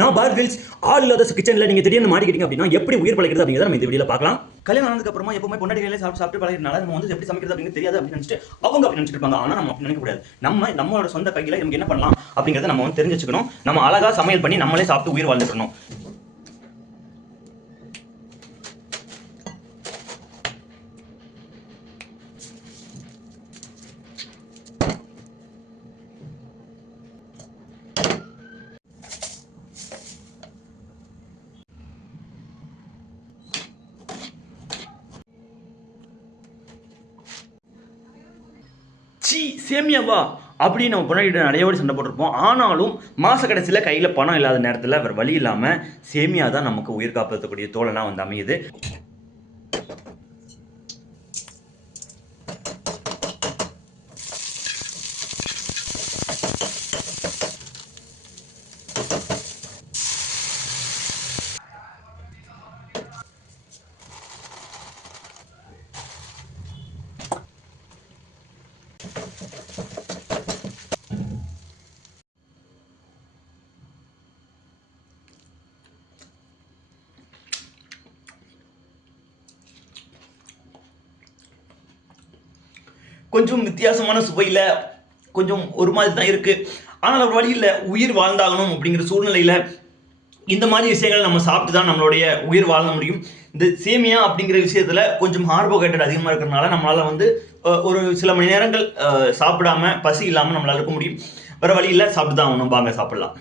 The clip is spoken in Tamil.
நான் பார் கிரில்ஸ் ஆள் இல்லாத கிச்சனில் நீங்கள் திடீர்னு மாட்டிக்கிட்டீங்க அப்படின்னா எப்படி உயிர் பழகிறது அப்படிங்கிறத நம்ம இந்த வீடியோவில் பார்க்கலாம். கல்யாணம் ஆனதுக்கு அப்புறமா எப்பவுமே பொண்டாட்டி கையில சாப்பிட்டு பழகிறதுனால நம்ம வந்து எப்படி சமைக்கிறது அப்படின்னு தெரியாது அப்படின்னு நினைச்சிட்டு அவங்க அப்படி நினைச்சிட்டு இருப்பாங்க. ஆனால் நம்ம அப்படி நினைக்க கூடாது. நம்மளோட சொந்த கையில் நமக்கு என்ன பண்ணலாம் அப்படிங்கிறத நம்ம வந்து தெரிஞ்சு வச்சுக்கணும். நம்ம அழகா சமையல் பண்ணி நம்மளே சாப்பிட்டு உயிர் வாழ்ந்துக்கணும். சேமியாவா அப்படின்னு நம்ம பொண்ணாடி நிறைய சண்டை போட்டிருப்போம். ஆனாலும் மாச கடைசியில் கையில் பணம் இல்லாத நேரத்தில் வேறு வழி இல்லாமல் சேமியா தான் நமக்கு உயிர் காப்பாற்றக்கூடிய தோழனா வந்து அமையுது. கொஞ்சம் வித்தியாசமான சுவையில் கொஞ்சம் ஒரு மாதிரி தான் இருக்குது. ஆனால் ஒரு வழி இல்லை, உயிர் வாழ்ந்தாகணும் அப்படிங்கிற சூழ்நிலையில் இந்த மாதிரி விஷயங்களை நம்ம சாப்பிட்டு தான் நம்மளுடைய உயிர் வாழ முடியும். இந்த சேமியா அப்படிங்கிற விஷயத்தில் கொஞ்சம் கார்போஹைட்ரேட் அதிகமாக இருக்கிறதுனால நம்மளால் வந்து ஒரு சில மணி நேரங்கள் சாப்பிடாம பசி இல்லாமல் நம்மளால் இருக்க முடியும். வேறு வழி இல்லை, சாப்பிட்டு தான் ஆகணும். வாங்க சாப்பிடலாம்.